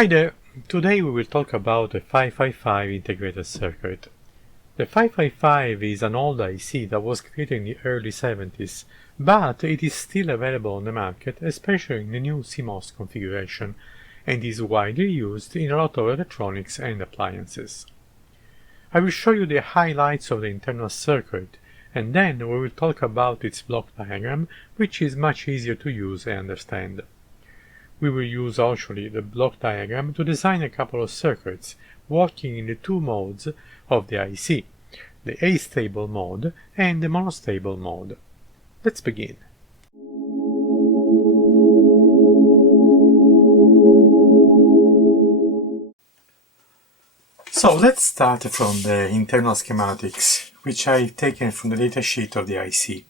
Hi there! Today we will talk about the 555 integrated circuit. The 555 is an old IC that was created in the early 70s, but it is still available on the market, especially in the new CMOS configuration, and is widely used in a lot of electronics and appliances. I will show you the highlights of the internal circuit, and then we will talk about its block diagram, which is much easier to use and understand. We will use actually the block diagram to design a couple of circuits working in the two modes of the IC, the astable mode and the monostable mode. Let's begin. So let's start from the internal schematics, which I've taken from the datasheet of the IC.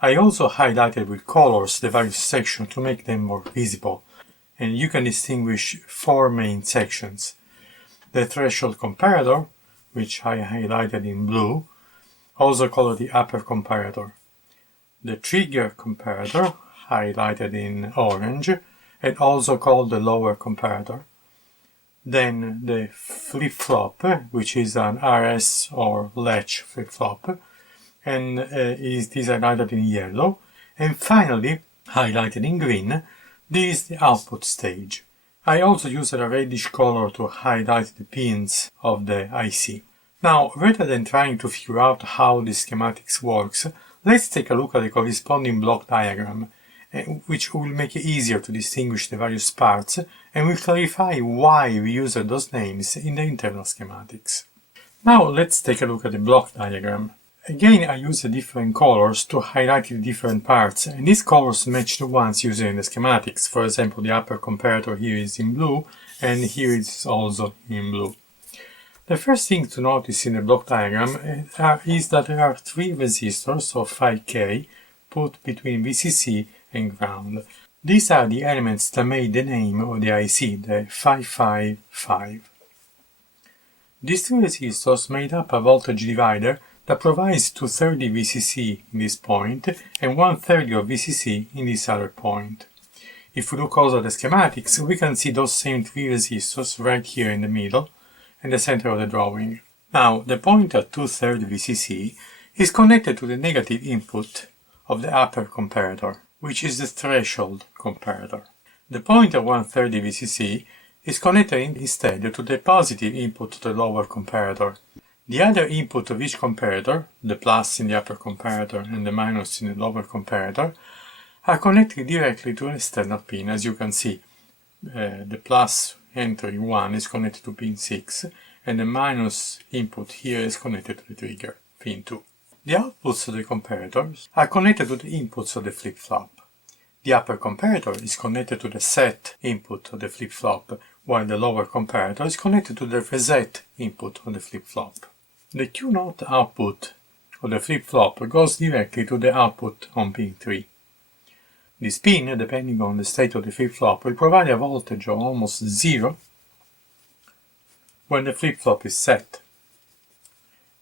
I also highlighted with colors the various sections to make them more visible, and you can distinguish four main sections. The threshold comparator, which I highlighted in blue, also called the upper comparator. The trigger comparator, highlighted in orange, and also called the lower comparator. Then the flip-flop, which is an RS or latch flip-flop, and is highlighted in yellow. And finally, highlighted in green, this is the output stage. I also used a reddish color to highlight the pins of the IC. Now, rather than trying to figure out how this schematics works, let's take a look at the corresponding block diagram, which will make it easier to distinguish the various parts and will clarify why we use those names in the internal schematics. Now let's take a look at the block diagram. Again, I use different colors to highlight the different parts, and these colors match the ones used in the schematics. For example, the upper comparator here is in blue, and here it's also in blue. The first thing to notice in the block diagram is that there are three resistors of 5K put between VCC and ground. These are the elements that made the name of the IC, the 555. These three resistors made up a voltage divider that provides 230 VCC in this point and 130 of VCC in this other point. If we look also at the schematics, we can see those same three resistors right here in the middle and the center of the drawing. Now, the point at 230 VCC is connected to the negative input of the upper comparator, which is the threshold comparator. The point at 130 VCC is connected instead to the positive input of the lower comparator. The other input of each comparator, the plus in the upper comparator and the minus in the lower comparator, are connected directly to an external pin. As you can see, the plus entering 1 is connected to pin 6, and the minus input here is connected to the trigger, pin 2. The outputs of the comparators are connected to the inputs of the flip-flop. The upper comparator is connected to the set input of the flip-flop, while the lower comparator is connected to the reset input of the flip-flop. The Q0 output of the flip-flop goes directly to the output on pin 3. This pin, depending on the state of the flip-flop, will provide a voltage of almost 0 when the flip-flop is set,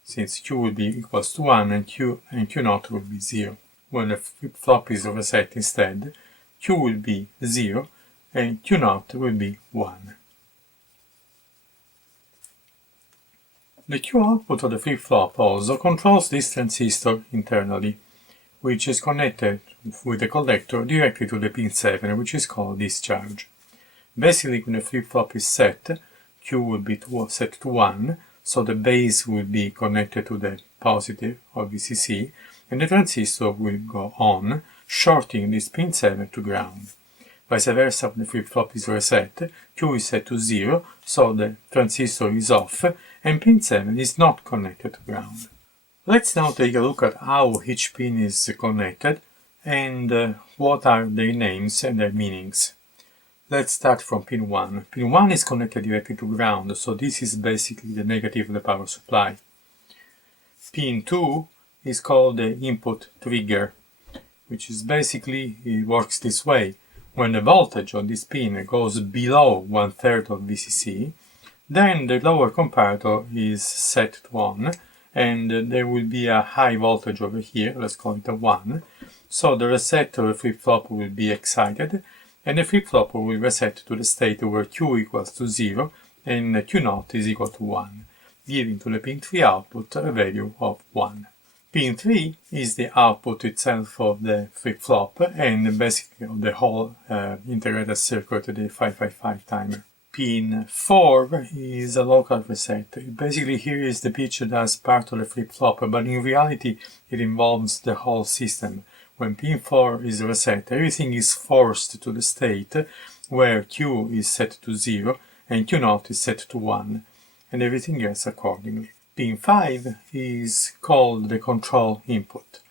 since Q will be equals to 1 and Q0 will be 0. When the flip-flop is reset instead, Q will be 0 and Q0 will be 1. The Q output of the flip-flop also controls this transistor internally, which is connected with the collector directly to the pin 7, which is called discharge. Basically, when the flip-flop is set, Q will be set to 1, so the base will be connected to the positive of VCC, and the transistor will go on, shorting this pin 7 to ground. Vice versa, when the flip-flop is reset, Q is set to 0, so the transistor is off, and pin 7 is not connected to ground. Let's now take a look at how each pin is connected, and what are their names and their meanings. Let's start from pin 1. Pin 1 is connected directly to ground, so this is basically the negative of the power supply. Pin 2 is called the input trigger, which is basically, it works this way. When the voltage on this pin goes below 1/3 of VCC, then the lower comparator is set to on, and there will be a high voltage over here, let's call it a 1. So the reset of the flip-flop will be excited, and the flip-flop will reset to the state where Q equals to 0 and Q0 is equal to 1, giving to the pin 3 output a value of 1. Pin 3 is the output itself of the flip-flop and basically of the whole integrated circuit, the 555 timer. Pin 4 is a local reset. Basically here is the pitch as part of the flip-flop, but in reality it involves the whole system. When pin 4 is reset, everything is forced to the state where Q is set to 0 and Q0 is set to 1, and everything else accordingly. Pin 5 is called the control input.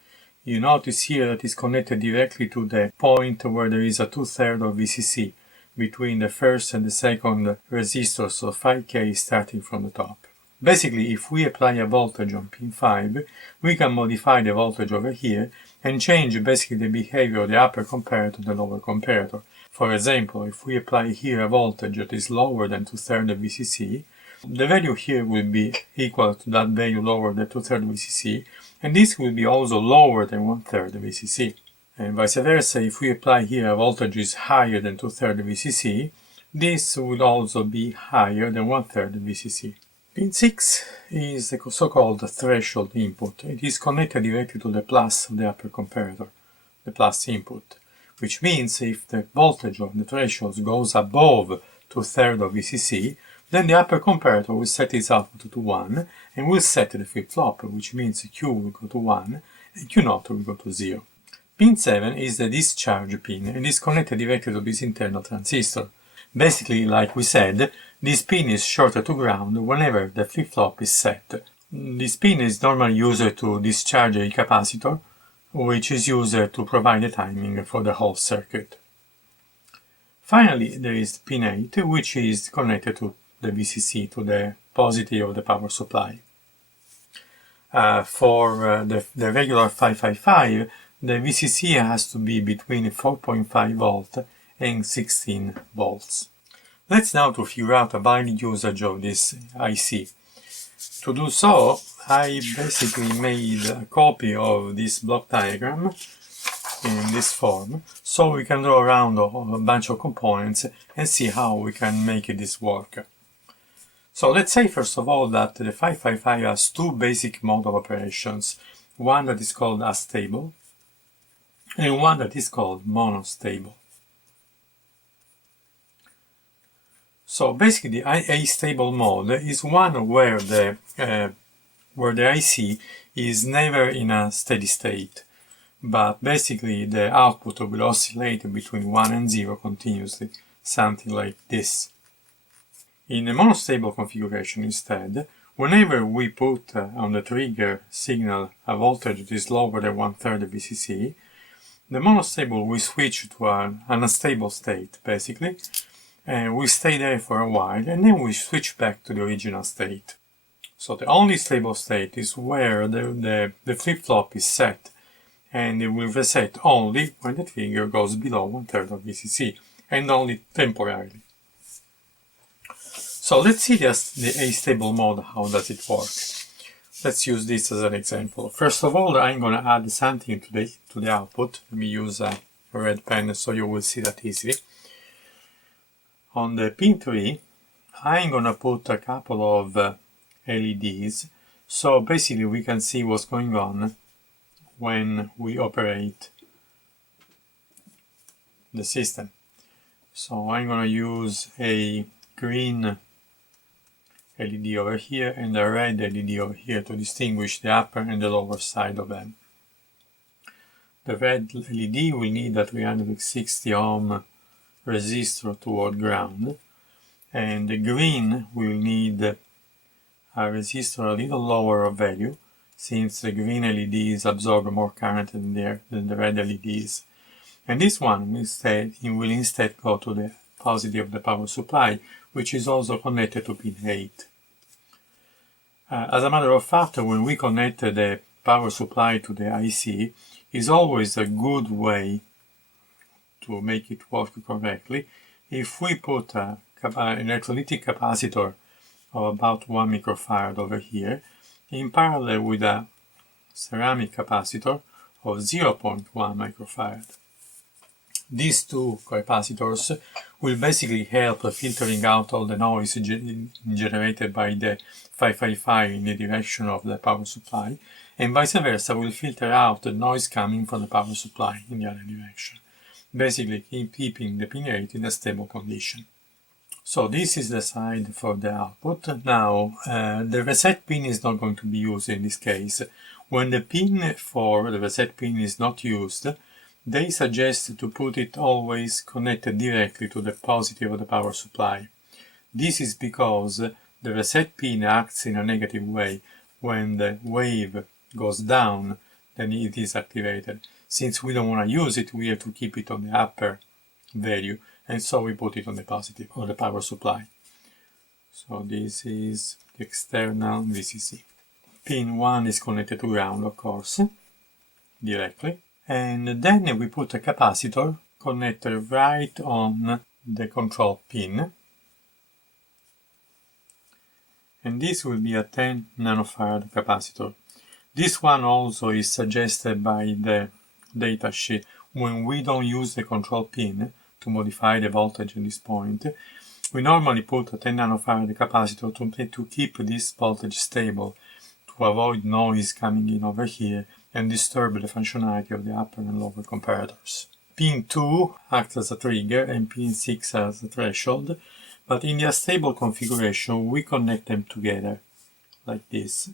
You notice here that it's connected directly to the point where there is a 2/3 of VCC between the first and the second resistors of 5K starting from the top. Basically, if we apply a voltage on pin 5, we can modify the voltage over here and change basically the behavior of the upper comparator to the lower comparator. For example, if we apply here a voltage that is lower than 2/3 of VCC, the value here will be equal to that value lower than 2/3 VCC, and this will be also lower than 1/3 VCC. And vice versa, if we apply here a voltage is higher than 2/3 VCC, this will also be higher than 1/3 VCC. Pin 6 is the so-called threshold input. It is connected directly to the plus of the upper comparator, the plus input, which means if the voltage of the threshold goes above 2/3 of VCC, then the upper comparator will set its output to 1 and will set the flip-flop, which means Q will go to 1 and Q0 will go to 0. Pin 7 is the discharge pin and is connected directly to this internal transistor. Basically, like we said, this pin is shorted to ground whenever the flip-flop is set. This pin is normally used to discharge a capacitor, which is used to provide the timing for the whole circuit. Finally, there is pin 8, which is connected to the VCC, to the positive of the power supply. For the regular 555, the VCC has to be between 4.5 volt and 16 volts. Let's now to figure out a valid usage of this IC. To do so, I basically made a copy of this block diagram in this form, so we can draw around a bunch of components and see how we can make this work. So let's say first of all that the 555 has two basic mode of operations, one that is called astable and one that is called monostable. So basically the astable mode is one where the IC is never in a steady state, but basically the output will oscillate between 1 and 0 continuously, something like this. In a monostable configuration instead, whenever we put on the trigger signal a voltage that is lower than 1/3 VCC, the monostable will switch to an unstable state, basically, and we stay there for a while, and then we switch back to the original state. So the only stable state is where the flip-flop is set, and it will reset only when the trigger goes below 1/3 of VCC, and only temporarily. So let's see the astable mode, how does it work. Let's use this as an example. First of all, I'm going to add something to the output. Let me use a red pen so you will see that easily. On the pin 3, I'm going to put a couple of LEDs, so basically we can see what's going on when we operate the system. So I'm going to use a green LED over here and a red LED over here to distinguish the upper and the lower side of them. The red LED will need a 360 ohm resistor toward ground, and the green will need a resistor a little lower of value, since the green LEDs absorb more current than the red LEDs. And this one will instead go to the positive of the power supply, which is also connected to pin 8. As a matter of fact, when we connect the power supply to the IC, is always a good way to make it work correctly if we put an electrolytic capacitor of about 1 microfarad over here in parallel with a ceramic capacitor of 0.1 microfarad. These two capacitors will basically help filtering out all the noise generated by the 555 in the direction of the power supply, and vice versa will filter out the noise coming from the power supply in the other direction, basically keeping the pin rate in a stable condition. So this is the side for the output. Now, the reset pin is not going to be used in this case. When the pin for the reset pin is not used, they suggest to put it always connected directly to the positive of the power supply. This is because the reset pin acts in a negative way. When the wave goes down, then it is activated. Since we don't want to use it, we have to keep it on the upper value, and so we put it on the positive of the power supply. So this is the external VCC. Pin 1 is connected to ground, of course, directly. And then we put a capacitor connected right on the control pin. And this will be a 10 nanofarad capacitor. This one also is suggested by the datasheet. When we don't use the control pin to modify the voltage at this point, we normally put a 10 nanofarad capacitor to keep this voltage stable, to avoid noise coming in over here and disturb the functionality of the upper and lower comparators. Pin 2 acts as a trigger and pin 6 as a threshold, but in the astable configuration we connect them together like this.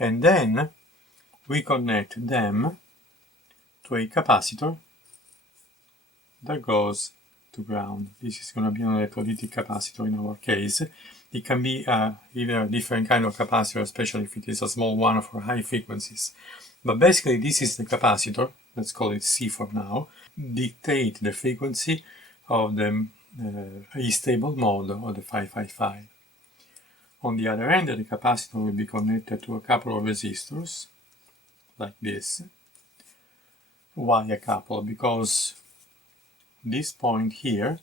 And then we connect them to a capacitor that goes to ground. This is going to be an electrolytic capacitor in our case. It can be either a different kind of capacitor, especially if it is a small one for high frequencies. But basically this is the capacitor, let's call it C for now, dictate the frequency of the astable mode of the 555. On the other end, the capacitor will be connected to a couple of resistors, like this. Why a couple? Because this point here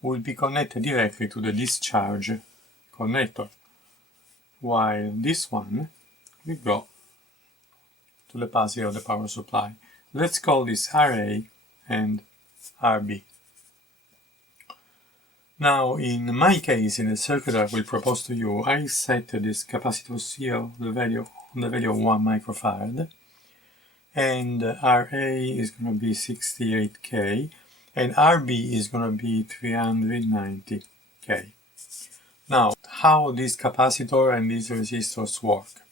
will be connected directly to the discharge connector, while this one will go to the positive of the power supply. Let's call this RA and RB. Now, in my case, in the circuit I will propose to you, I set this capacitor C on the value of 1 microfarad, and RA is going to be 68K, and RB is going to be 390K. Now, how this capacitor and these resistors work?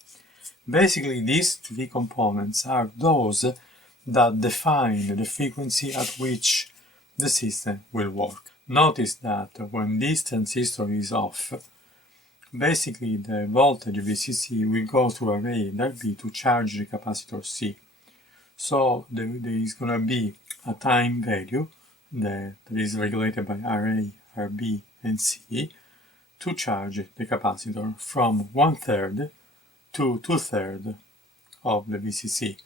Basically, these three components are those that define the frequency at which the system will work. Notice that when this transistor is off, basically the voltage VCC will go through RA and RB to charge the capacitor C. So there is going to be a time value that is regulated by RA, RB, and C to charge the capacitor from 1/3 to 2/3 of the VCC.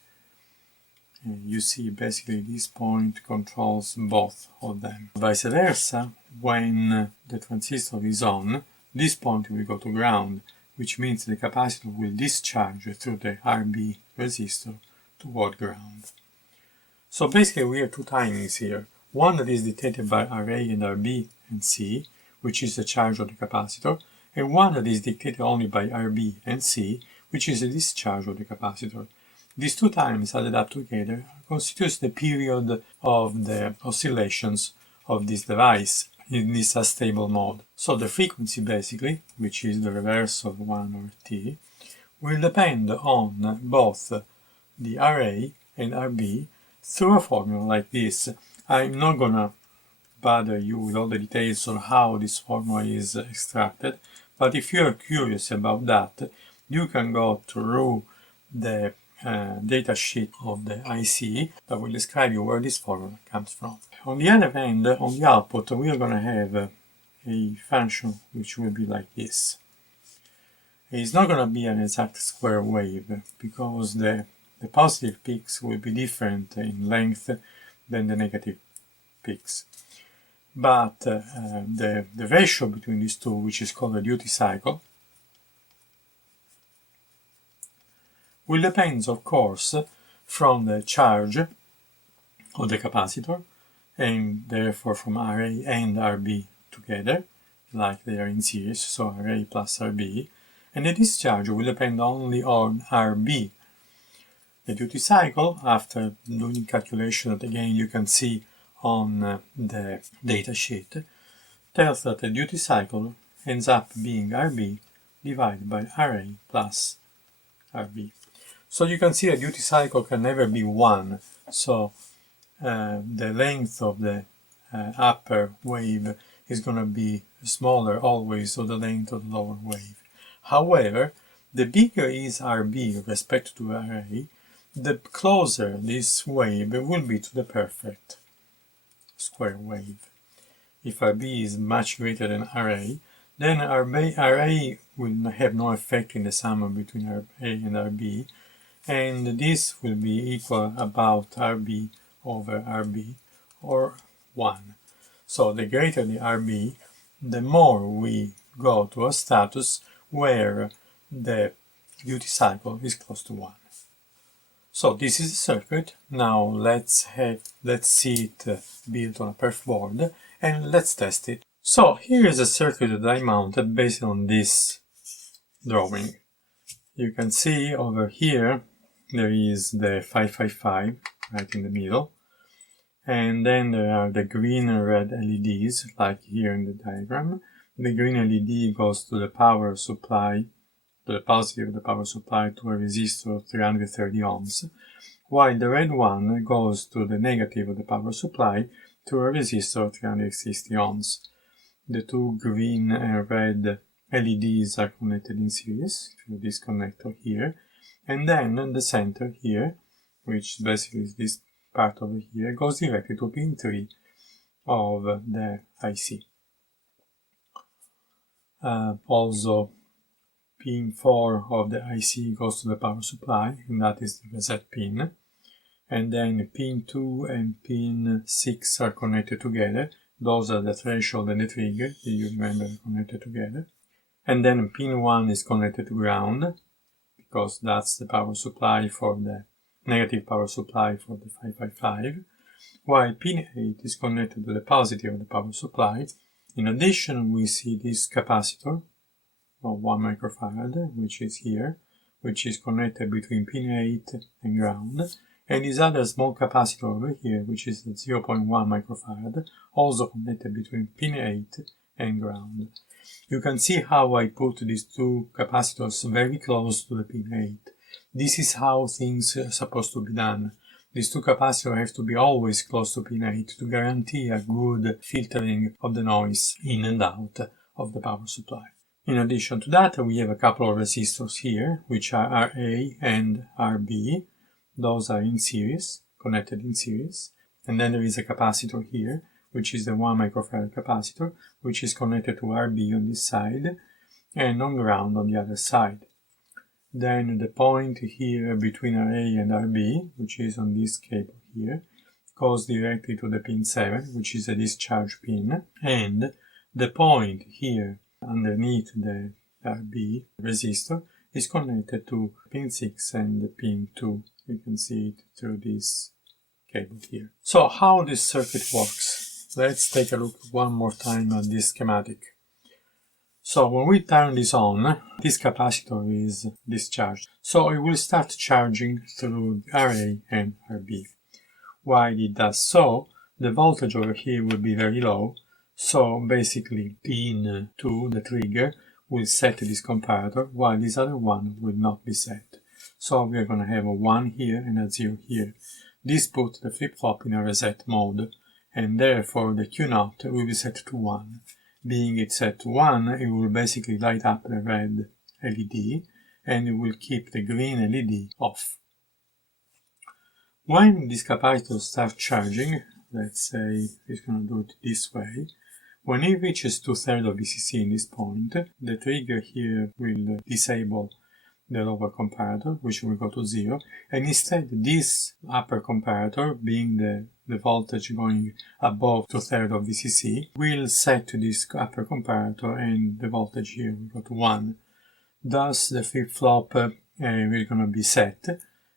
You see, basically this point controls both of them. Vice versa, when the transistor is on, this point will go to ground, which means the capacitor will discharge through the RB resistor toward ground. So basically we have two timings here. One that is dictated by RA and RB and C, which is the charge of the capacitor, and one that is dictated only by RB and C, which is the discharge of the capacitor. These two times added up together constitutes the period of the oscillations of this device in this astable mode. So the frequency basically, which is the reverse of 1 over t, will depend on both the RA and RB through a formula like this. I'm not gonna bother you with all the details on how this formula is extracted, but if you are curious about that, you can go through the data sheet of the IC that will describe you where this formula comes from. On the other hand, on the output, we are going to have a function which will be like this. It's not going to be an exact square wave because the positive peaks will be different in length than the negative peaks. But the ratio between these two, which is called the duty cycle, will depend, of course, from the charge of the capacitor, and therefore from RA and RB together, like they are in series, so RA plus RB, and the discharge will depend only on RB. The duty cycle, after doing calculation that again you can see on the datasheet, tells that the duty cycle ends up being RB divided by RA plus RB. So you can see a duty cycle can never be 1, so the length of the upper wave is going to be smaller always than the length of the lower wave. However, the bigger is RB with respect to RA, the closer this wave will be to the perfect square wave. If RB is much greater than RA, then RA will have no effect in the sum between RA and RB, and this will be equal about RB over RB, or 1. So the greater the RB, the more we go to a status where the duty cycle is close to 1. So this is the circuit. Now let's see it built on a perf board, and let's test it. So here is a circuit that I mounted based on this drawing. You can see over here there is the 555 right in the middle, and then there are the green and red LEDs like here in the diagram. The green LED goes to the power supply, to the positive of the power supply, to a resistor of 330 ohms, while the red one goes to the negative of the power supply to a resistor of 360 ohms. The two green and red LEDs are connected in series through this connector here, and then in the center here, which basically is this part over here, goes directly to pin 3 of the IC. Also, pin 4 of the IC goes to the power supply, and that is the reset pin. And then pin 2 and pin 6 are connected together. Those are the threshold and the trigger, that you remember are connected together. And then pin 1 is connected to ground, because that's the power supply for the negative power supply for the 555, while pin 8 is connected to the positive of the power supply. In addition, we see this capacitor of 1 microfarad, which is here, which is connected between pin 8 and ground, and this other small capacitor over here, which is the 0.1 microfarad, also connected between pin 8 and ground. You can see how I put these two capacitors very close to the pin 8. This is how things are supposed to be done. These two capacitors have to be always close to pin 8 to guarantee a good filtering of the noise in and out of the power supply. In addition to that, we have a couple of resistors here, which are RA and RB. Those are in series, connected in series. And then there is a capacitor here, which is the 1 microfarad capacitor, which is connected to RB on this side and on ground on the other side. Then the point here between RA and RB, which is on this cable here, goes directly to the pin 7, which is a discharge pin, and the point here underneath the RB resistor is connected to pin 6 and the pin 2. You can see it through this cable here. So how this circuit works? Let's take a look one more time at this schematic. So when we turn this on, this capacitor is discharged. So it will start charging through RA and RB. While it does so, the voltage over here will be very low. So basically pin 2, the trigger, will set this comparator, while this other one will not be set. So we are going to have a 1 here and a 0 here. This puts the flip-flop in a reset mode, and therefore the Q0 will be set to 1. Being it set to 1, it will basically light up the red LED, and it will keep the green LED off. When this capacitor starts charging, let's say it's going to do it this way, when it reaches 2/3 of VCC in this point, the trigger here will disable the lower comparator, which will go to 0, and instead this upper comparator, being the voltage going above 2/3 of VCC, will set to this upper comparator, and the voltage here will go to 1. Thus the flip-flop will going to be set,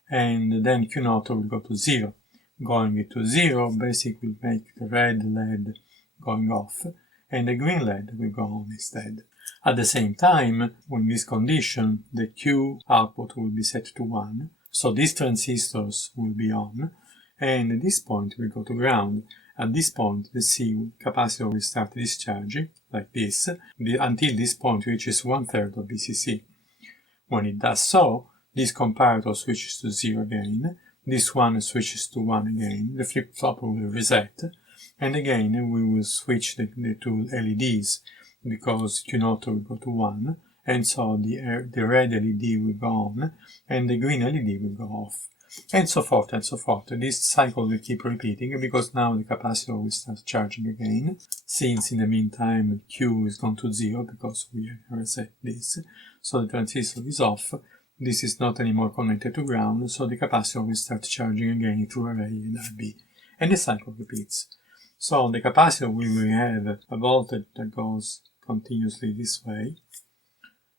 and then Q0 will go to 0. going to 0 basically will make the red LED going off, and the green LED will go on instead. At the same time, in this condition, the Q output will be set to 1, so these transistors will be on, and at this point will go to ground. At this point, the C capacitor will start discharging, like this, until this point reaches 1/3 of VCC. When it does so, this comparator switches to 0 again, this one switches to 1 again, the flip-flop will reset, and again we will switch the two LEDs, because Q0 will go to 1, and so the red LED will go on, and the green LED will go off, and so forth and so forth. This cycle will keep repeating, because now the capacitor will start charging again, since in the meantime Q is gone to 0, because we reset this, so the transistor is off. This is not anymore connected to ground, so the capacitor will start charging again through array and RB, and the cycle repeats. So the capacitor will have a voltage that goes continuously this way,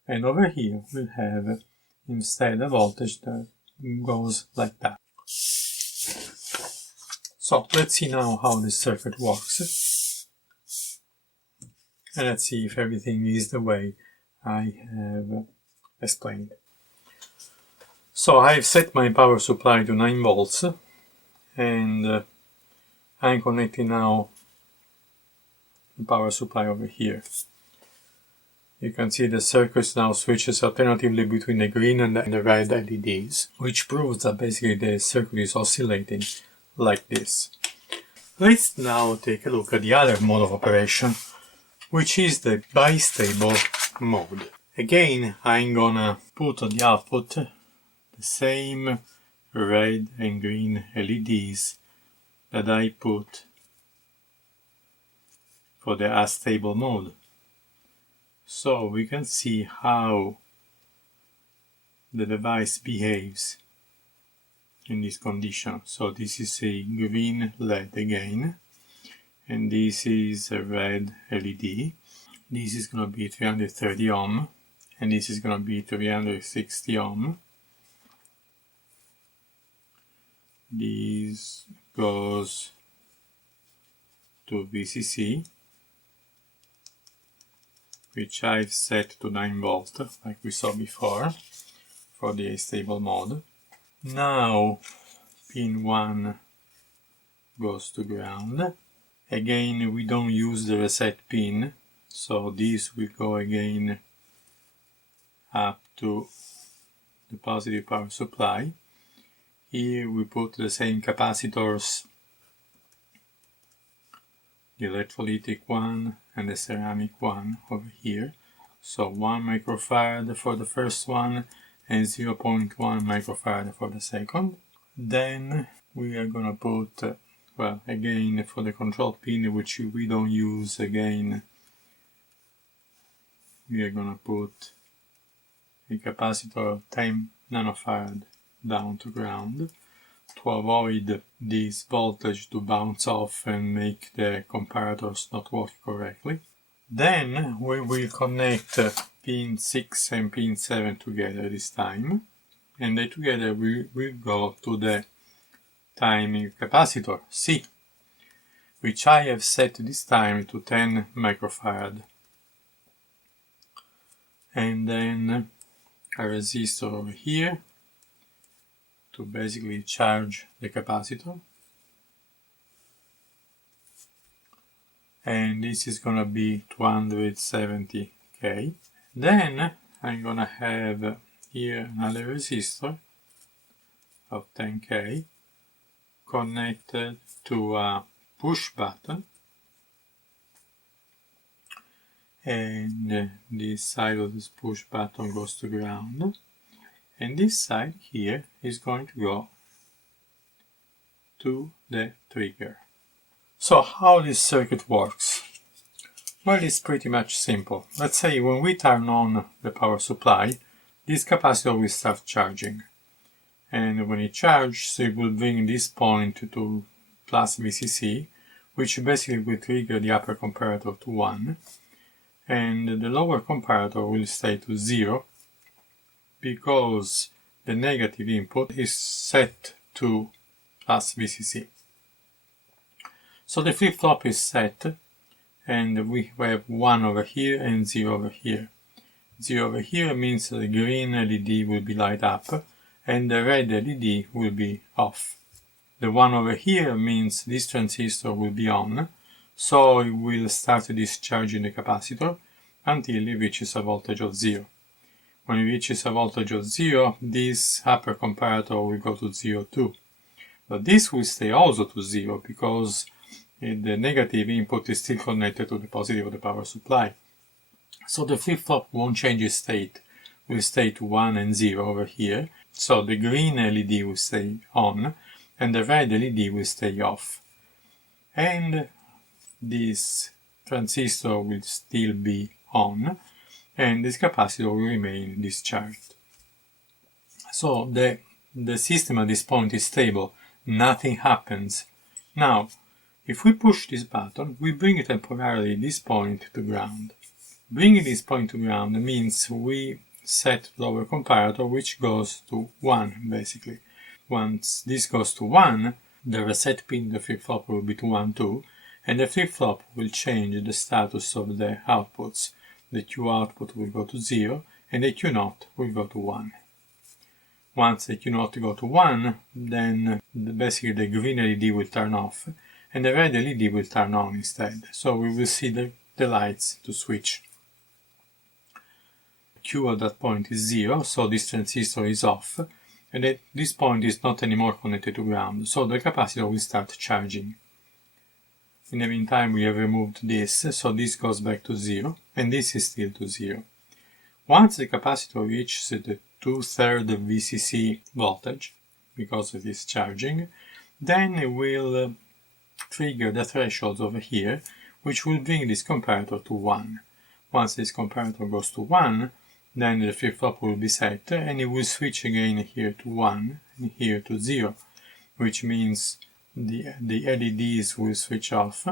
and over here we'll have instead a voltage that goes like that. So let's see now how this circuit works, and let's see if everything is the way I have explained. So I've set my power supply to 9 volts, and I'm connecting now the power supply over here. You can see the circuit now switches alternatively between the green and the red LEDs, which proves that basically the circuit is oscillating like this. Let's now take a look at the other mode of operation, which is the Bistable Mode. Again, I'm gonna put on the output the same red and green LEDs that I put for the astable mode. So we can see how the device behaves in this condition. So this is a green LED again, and this is a red LED. This is going to be 330 ohm, and this is going to be 360 ohm. This goes to VCC, which I've set to 9 volts, like we saw before, for the astable mode. Now, pin 1 goes to ground. Again, we don't use the reset pin, so this will go again up to the positive power supply. Here we put the same capacitors, the electrolytic one and the ceramic one over here. So 1 microfarad for the first one and 0.1 microfarad for the second. Then we are gonna put, well, again for the control pin, which we don't use again, we are gonna put a capacitor of 10 nanofarad down to ground, to avoid this voltage to bounce off and make the comparators not work correctly. Then we will connect pin 6 and pin 7 together this time, and they together we will go to the timing capacitor C, which I have set this time to 10 microfarad, and then a resistor over here to basically charge the capacitor, and this is gonna be 270k. Then I'm gonna have here another resistor of 10k connected to a push button, and this side of this push button goes to ground, and this side here is going to go to the trigger. So how this circuit works? Well, it's pretty much simple. Let's say when we turn on the power supply, this capacitor will start charging, and when it charges it will bring this point to plus VCC, which basically will trigger the upper comparator to 1, and the lower comparator will stay to 0, because the negative input is set to plus VCC. So the flip-flop is set, and we have 1 over here and 0 over here. 0 over here means the green LED will be light up and the red LED will be off. The 1 over here means this transistor will be on, so it will start discharging the capacitor until it reaches a voltage of 0. When it reaches a voltage of 0, this upper comparator will go to 0 too. But this will stay also to 0 because the negative input is still connected to the positive of the power supply. So the flip-flop won't change its state. Will stay to 1 and 0 over here. So the green LED will stay on and the red LED will stay off. And this transistor will still be on and this capacitor will remain discharged. So the system at this point is stable. Nothing happens. Now, if we push this button, we bring temporarily this point to ground. Bringing this point to ground means we set lower comparator, which goes to 1 basically. Once this goes to 1, the reset pin, the flip-flop will be to 1 too, and the flip-flop will change the status of the outputs. The Q output will go to 0 and the Q naught will go to 1. Once the Q naught go to 1, then basically the green LED will turn off and the red LED will turn on instead. So we will see the lights to switch. Q at that point is 0, so this transistor is off, and at this point is not anymore connected to ground, so the capacitor will start charging. In the meantime, we have removed this, so this goes back to 0, and this is still to 0. Once the capacitor reaches the 2/3 VCC voltage, because of this charging, then it will trigger the threshold over here, which will bring this comparator to 1. Once this comparator goes to 1, then the flip-flop will be set and it will switch again here to 1 and here to 0, which means the LEDs will switch off,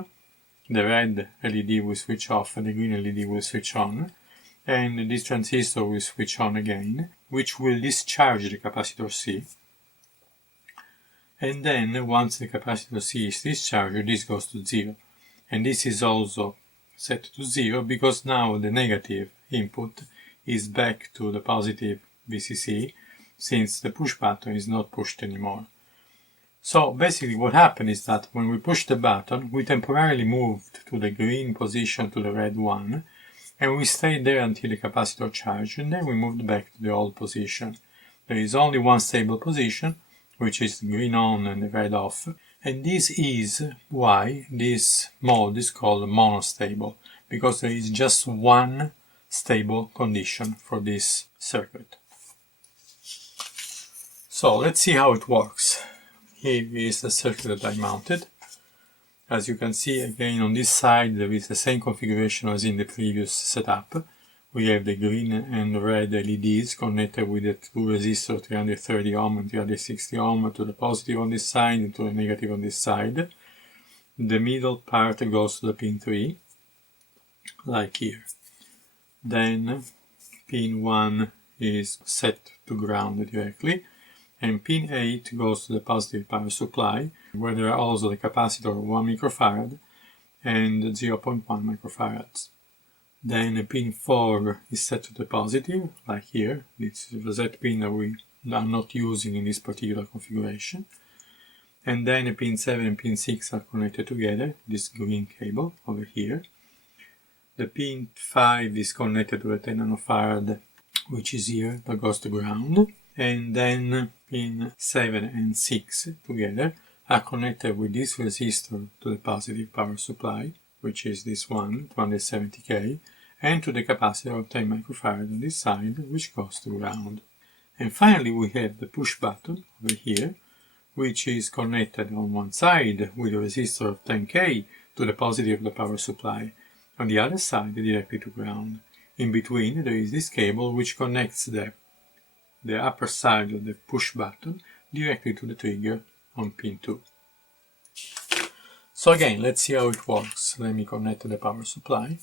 the red LED will switch off and the green LED will switch on, and this transistor will switch on again, which will discharge the capacitor C. And then once the capacitor C is discharged, this goes to 0. And this is also set to 0 because now the negative input is back to the positive VCC since the push button is not pushed anymore. So basically what happened is that when we push the button, we temporarily moved to the green position to the red one, and we stayed there until the capacitor charged, and then we moved back to the old position. There is only one stable position, which is the green on and the red off, and this is why this mode is called monostable, because there is just one stable condition for this circuit. So let's see how it works. Here is the circuit that I mounted. As you can see, again on this side there is the same configuration as in the previous setup. We have the green and red LEDs connected with the two resistors 330 ohm and 360 ohm to the positive on this side and to the negative on this side. The middle part goes to the pin 3, like here. Then pin 1 is set to ground directly, and pin 8 goes to the positive power supply, where there are also the capacitor 1 microfarad and 0.1 microfarads. Then pin 4 is set to the positive, like here. This is the reset pin that we are not using in this particular configuration. And then pin 7 and pin 6 are connected together, this green cable over here. The pin 5 is connected to the 10 nanofarad, which is here, that goes to ground. And then pin 7 and 6 together are connected with this resistor to the positive power supply, which is this one, 270K, and to the capacitor of 10 microfarad on this side, which goes to ground. And finally we have the push button over here, which is connected on one side with a resistor of 10K to the positive of the power supply, on the other side directly to ground. In between there is this cable which connects the upper side of the push button directly to the trigger on pin 2. So again, let's see how it works. Let me connect to the power supply.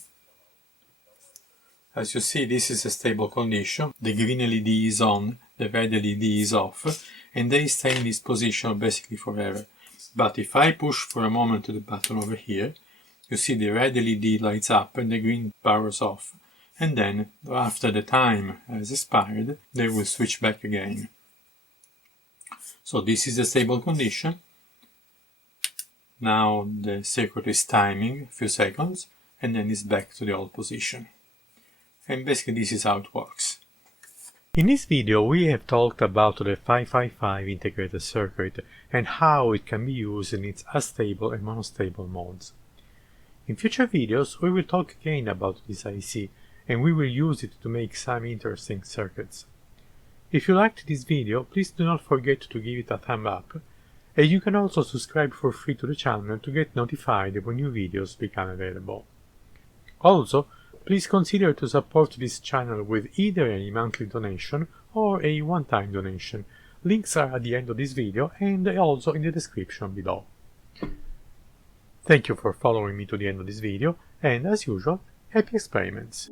As you see, this is a stable condition. The green LED is on, the red LED is off, and they stay in this position basically forever. But if I push for a moment to the button over here, you see the red LED lights up and the green powers off, and then, after the time has expired, they will switch back again. So this is the stable condition. Now the circuit is timing a few seconds, and then it's back to the old position. And basically this is how it works. In this video we have talked about the 555 integrated circuit and how it can be used in its astable and monostable modes. In future videos we will talk again about this IC and we will use it to make some interesting circuits. If you liked this video, please do not forget to give it a thumb up, and you can also subscribe for free to the channel to get notified when new videos become available. Also, please consider to support this channel with either a monthly donation or a one-time donation. Links are at the end of this video and also in the description below. Thank you for following me to the end of this video, and as usual, happy experiments!